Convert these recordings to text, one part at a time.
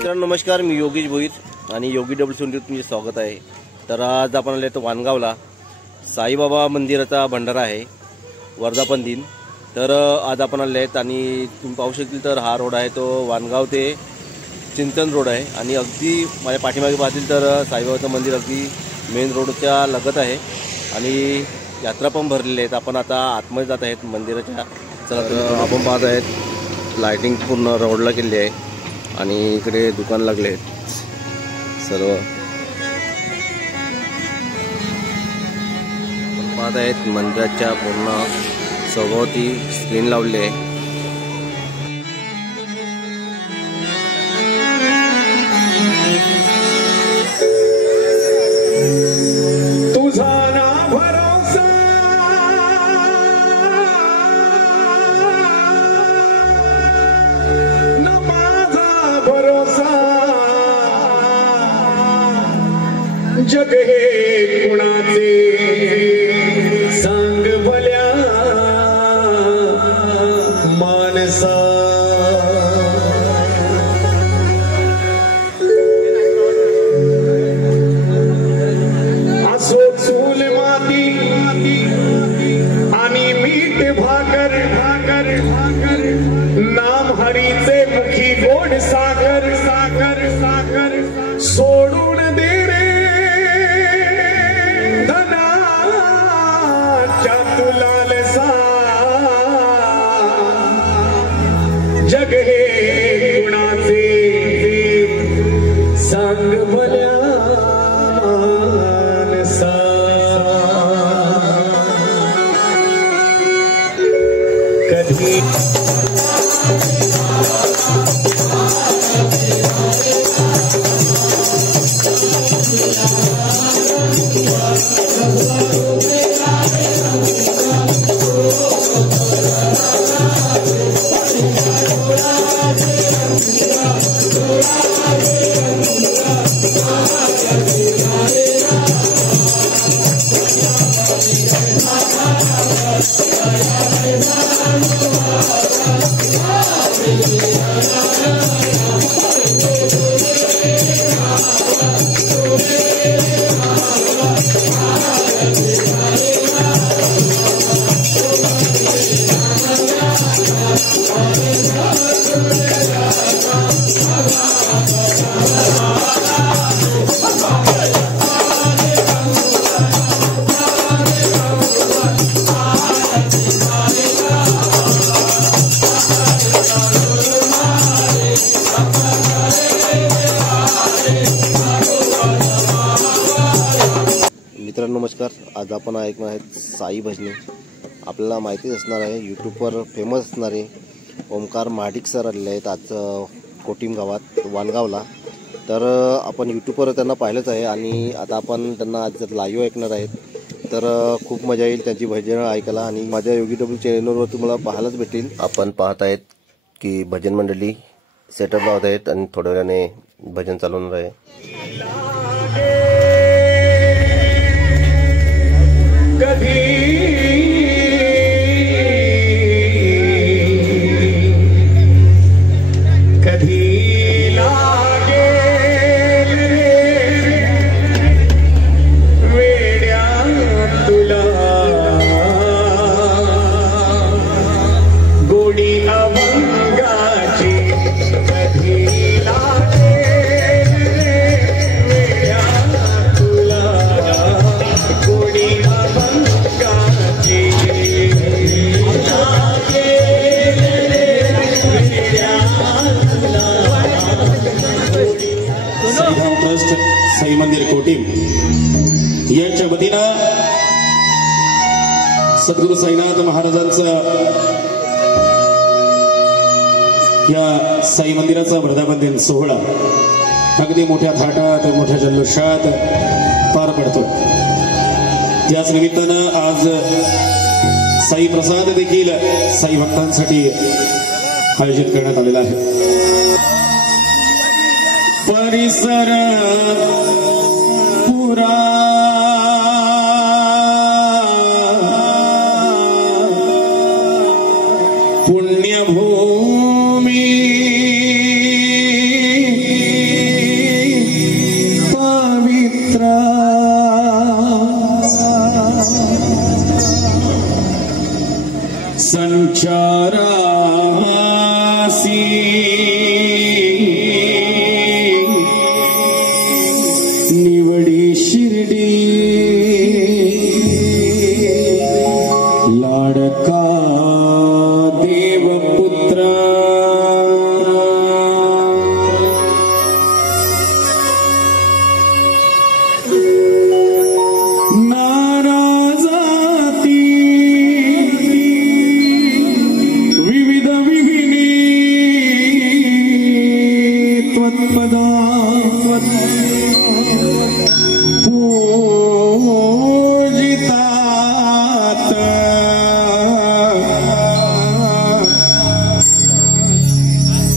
मित्रांनो नमस्कार, मी योगेश भोईर आणि योगी डबल सोंडीवर तुमचे स्वागत आहे। तर आज आपण आले तो वानगावला साईबाबा मंदिराचा भंडारा आहे, वर्धापन दिन। तर आज आपण आले आहेत आणि तुम्ही पाहू शकतील तर हा रोड आहे तो वानगाव ते चिंतन रोड आहे आणि अगदी माझ्या पाठीमागे पाहतील तर साईबाबाचं मंदिर अगदी मेन रोडच्या लगत आहे आणि यात्रा पण भरलेली आहेत। आपण आता आतमध्ये जात आहेत मंदिराच्या। चला आपण पाहत आहेत लाइटिंग पूर्ण रोडला केली आहे आणि इकडे दुकान लागले आहेत सर्व पाहत आहेत। मंदिराच्या पूर्ण सभोवती स्क्रीन लावली आहे। जग हे कुणाचे सांग भल्या मानसा, असो चूल माती आणि मीठ भाकर भाकर भाकर, नाम हरीचे मुखी गोड सागर सागर सागर, सोडून दे जग हे कुणाचे सांग भल्या मानसा। कधी मित्रांनो नमस्कार, आज आपण ऐकणार आहेत साई भजने। आपल्याला माहिती असणार आहे यूट्यूबवर फेमस असणारे ओमकार महाडिक सर आलेले आहेत आज कोटीम गावात वानगावला। तर आपण यूट्यूबवर त्यांना पाहिलंच आहे आणि आता आपण त्यांना आज लाईव्ह ऐकणार आहेत। तर खूप मजा येईल त्यांची भजनं ऐकायला आणि माझ्या योगी डब्ल्यू चॅनलवर तुम्हाला पाहायलाच भेटेल। आपण पाहत आहेत की भजन मंडळी सेटअप लावत आहेत आणि थोड्या वेळाने भजन चालवणार आहे। कधी लागेल वेड्या तुला गोडी अभंगाची, कधी लागेल वेड्या तुला गोडी अभंगाची, ट्रस्ट साई मंदिर कोटीम यांच्या वतीनं सद्गुरू साईनाथ महाराजांचं या साई मंदिराचा वर्धापन दिन सोहळा अगदी मोठ्या थाटात मोठ्या जल्लोषात पार पडतो। त्याच निमित्तानं आज साई प्रसाद देखील साई भक्तांसाठी आयोजित करण्यात आलेला आहे। परिसर पुरा पुण्यभूमी संचारासी निवडी शिर्डी लाडका देवपुत्र नाराजाती विविध विभिनी त्वत्पदा पूजितात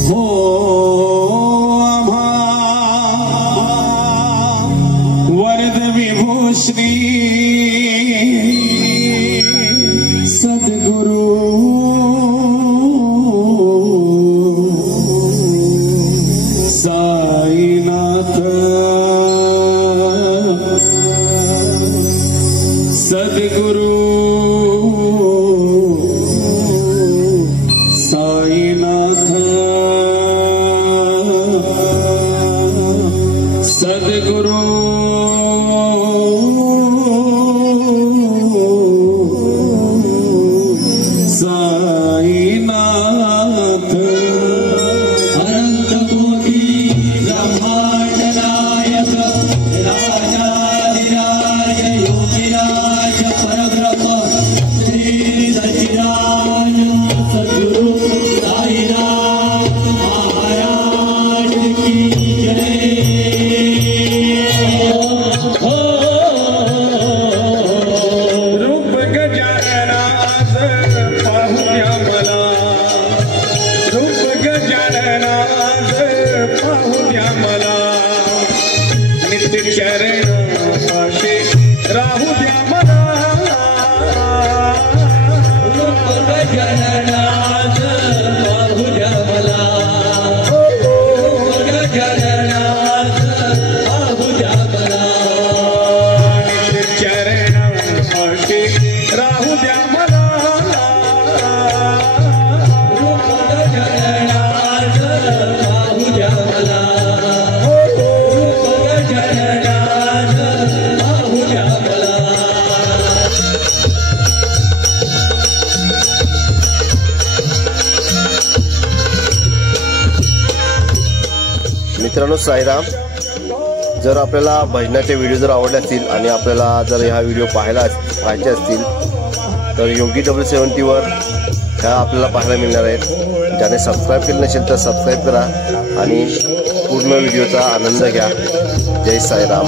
हो आम्हा वरद विभूश्री सद्गुरु साईनाथ सद्गुरु साईनाथ सद्गुरु साईनाथ अनंत कोटी ब्रह्मांड नायक राजाधिराज योगिराज परब्रह्म श्री सच्चिदानंद सद्गुरु साईनाथ महाराज की जय। रूप गजाननाथ पाहुया मला रूप गजाननाथ पाहुया मला नित्य चरण पाशी राहू द्या मला रूप गजाननाथ पाहुया मला रूप गजाननाथ पाहुया मला नित्य चरण पाशी राहू द्या मला रूप गजाननाथ पाहुया मला रूप गजाननाथ पाहुया मला। मित्रांनो साईराम, जर आपल्याला भजनाचे व्हिडिओ जर आवडले असतील आणि आपल्याला जर हा व्हिडिओ पाहायचे असतील तर योगी W70वर ह्या आपल्याला पाहायला मिळणार आहेत। ज्याने सबस्क्राईब केलं नसेल तर सबस्क्राईब करा आणि पूर्ण व्हिडिओचा आनंद घ्या। जय साईराम।